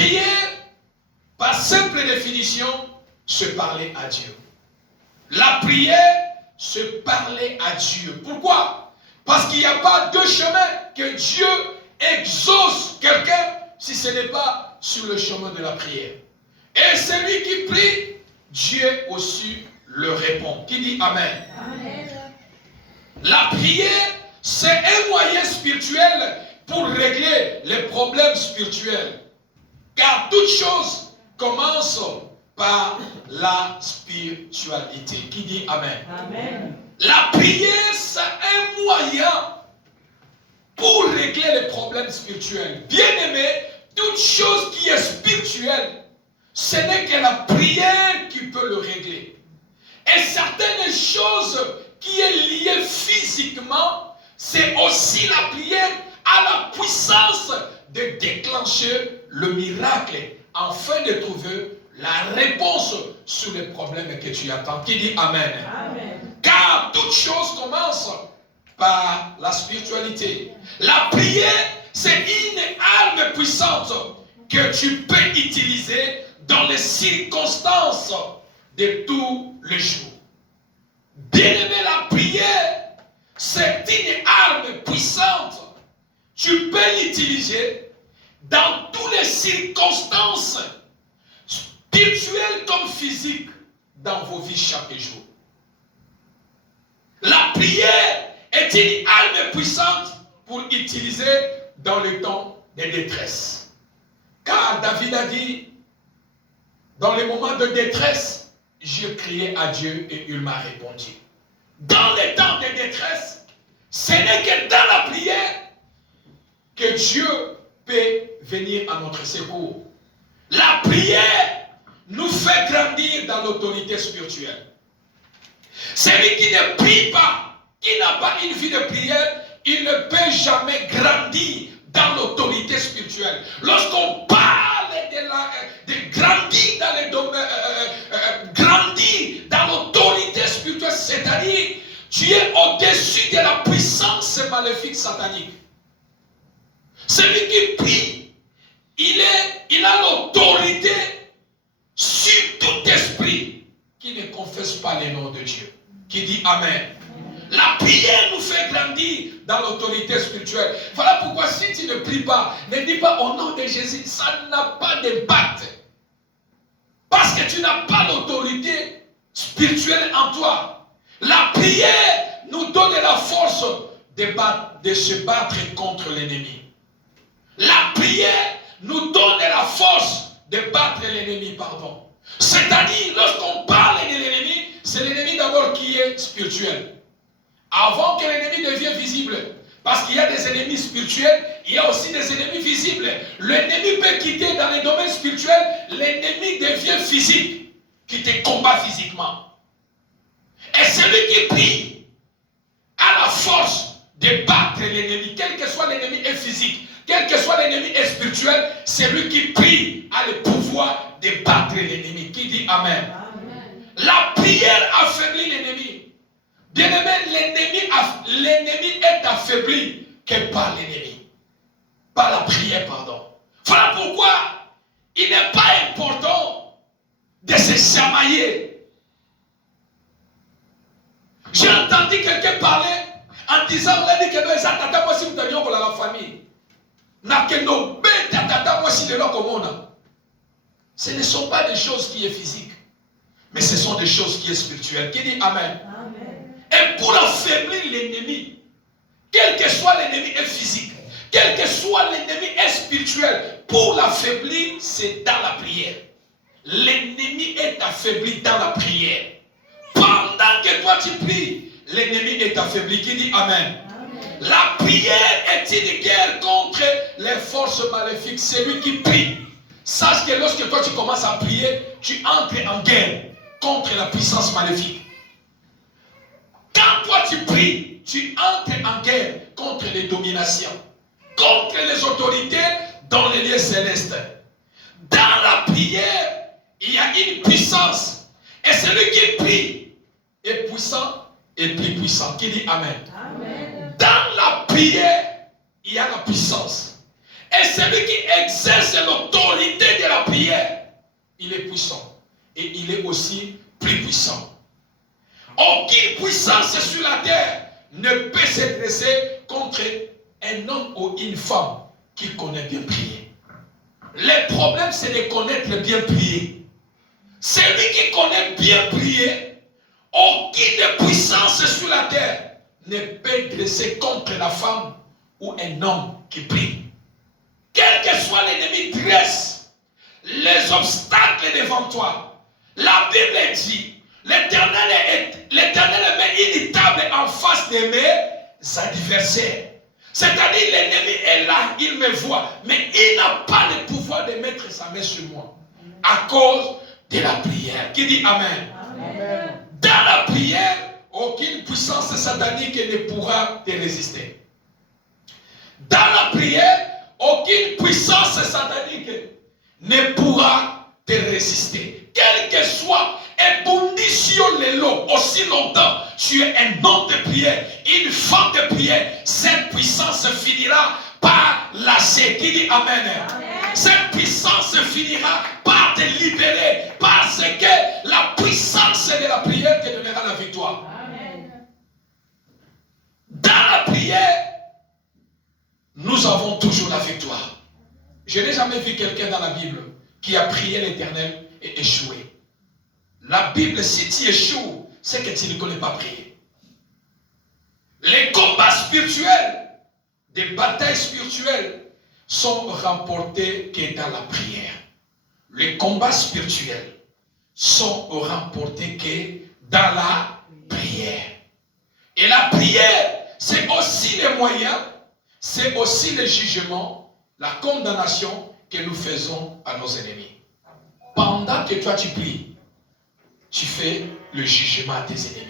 prier, par simple définition, se parler à Dieu. La prière, se parler à Dieu. Pourquoi? Parce qu'il n'y a pas deux chemins que Dieu exauce quelqu'un si ce n'est pas sur le chemin de la prière. Et celui qui prie, Dieu aussi le répond. Qui dit Amen? Amen. La prière, c'est un moyen spirituel pour régler les problèmes spirituels. Car toute chose commence par la spiritualité. Qui dit Amen? Amen. La prière, c'est un moyen pour régler les problèmes spirituels. Bien-aimé, toute chose qui est spirituelle, ce n'est que la prière qui peut le régler. Et certaines choses qui est liées physiquement, c'est aussi la prière à la puissance de déclencher le miracle afin de trouver la réponse sur les problèmes que tu attends. Qui dit Amen? Amen. Car toute chose commence par la spiritualité. La prière, c'est une arme puissante que tu peux utiliser dans les circonstances de tous les jours. Bien-aimé, la prière, c'est une arme puissante. Tu peux l'utiliser dans toutes les circonstances spirituelles comme physiques dans vos vies chaque jour. La prière est une arme puissante pour utiliser dans le temps de détresse. Car David a dit, dans les moments de détresse, j'ai crié à Dieu et il m'a répondu. Dans les temps de détresse, ce n'est que dans la prière que Dieu peut venir à notre secours. La prière nous fait grandir dans l'autorité spirituelle. Celui qui ne prie pas, qui n'a pas une vie de prière, il ne peut jamais grandir dans l'autorité spirituelle. Lorsqu'on parle de grandir dans les domaines, grandir dans l'autorité spirituelle, c'est-à-dire tu es au-dessus de la puissance maléfique satanique. Celui qui prie, il a l'autorité sur tout esprit qui ne confesse pas le nom de Dieu. Qui dit Amen. La prière nous fait grandir dans l'autorité spirituelle. Voilà pourquoi si tu ne pries pas, ne dis pas au nom de Jésus, ça n'a pas d'impact. Parce que tu n'as pas l'autorité spirituelle en toi. La prière nous donne la force de se battre contre l'ennemi. La prière nous donne la force de battre l'ennemi, pardon. C'est-à-dire, lorsqu'on parle de l'ennemi, c'est l'ennemi d'abord qui est spirituel. Avant que l'ennemi devienne visible. Parce qu'il y a des ennemis spirituels, il y a aussi des ennemis visibles. L'ennemi peut quitter dans les domaines spirituels, l'ennemi devient physique, qui te combat physiquement. Et celui qui prie a la force de battre l'ennemi, quel que soit l'ennemi est physique, quel que soit l'ennemi est spirituel, celui qui prie a le pouvoir de battre l'ennemi. Qui dit Amen? Amen. La prière affaiblit l'ennemi. Bien-aimé, l'ennemi est affaibli que par l'ennemi. Par la prière, pardon. Voilà pourquoi il n'est pas important de se chamailler. J'ai entendu quelqu'un parler en disant, on a dit que nous attendons moi si nous tenions pour la famille. Ce ne sont pas des choses qui sont physiques, mais ce sont des choses qui sont spirituelles. Qui dit Amen? Et pour affaiblir l'ennemi, quel que soit l'ennemi est physique, quel que soit l'ennemi est spirituel, pour l'affaiblir, c'est dans la prière. L'ennemi est affaibli dans la prière. Pendant que toi tu pries, l'ennemi est affaibli. Qui dit Amen? Amen. La prière est une guerre contre les forces maléfiques. C'est lui qui prie. Sache que lorsque toi tu commences à prier, tu entres en guerre contre la puissance maléfique. Quand toi tu pries, tu entres en guerre contre les dominations, contre les autorités dans les lieux célestes. Dans la prière, il y a une puissance. Et celui qui prie est puissant et plus puissant. Qui dit Amen? Amen. Dans la prière, il y a la puissance. Et celui qui exerce l'autorité il est puissant. Et il est aussi plus puissant. Aucune puissance sur la terre ne peut se dresser contre un homme ou une femme qui connaît bien prier. Le problème, c'est de connaître bien prier. Celui qui connaît bien prier, aucune puissance sur la terre ne peut dresser contre la femme ou un homme qui prie. Quel que soit l'ennemi dresse les obstacles devant toi. La Bible dit, l'Éternel met une table en face de mes adversaires. C'est-à-dire l'ennemi est là, il me voit, mais il n'a pas le pouvoir de mettre sa main sur moi. À cause de la prière. Qui dit Amen? Amen. Dans la prière, aucune puissance satanique ne pourra te résister. Dans la prière, aucune puissance satanique ne pourra te résister. Quel que soit, et bondissio lelo, aussi longtemps, tu es un homme de prière, une femme de prière, cette puissance finira par lâcher. Qui dit Amen? Amen. Cette puissance finira par te libérer, parce que la puissance de la prière te donnera la victoire. Amen. Dans la prière, nous avons toujours la victoire. Je n'ai jamais vu quelqu'un dans la Bible qui a prié l'Éternel et échoué. La Bible, si tu échoues, c'est que tu ne connais pas prier. Les combats spirituels, des batailles spirituelles, sont remportés que dans la prière. Les combats spirituels sont remportés que dans la prière. Et la prière, c'est aussi les moyens, c'est aussi le jugement, la condamnation que nous faisons à nos ennemis. Pendant que toi tu pries, tu fais le jugement à tes ennemis.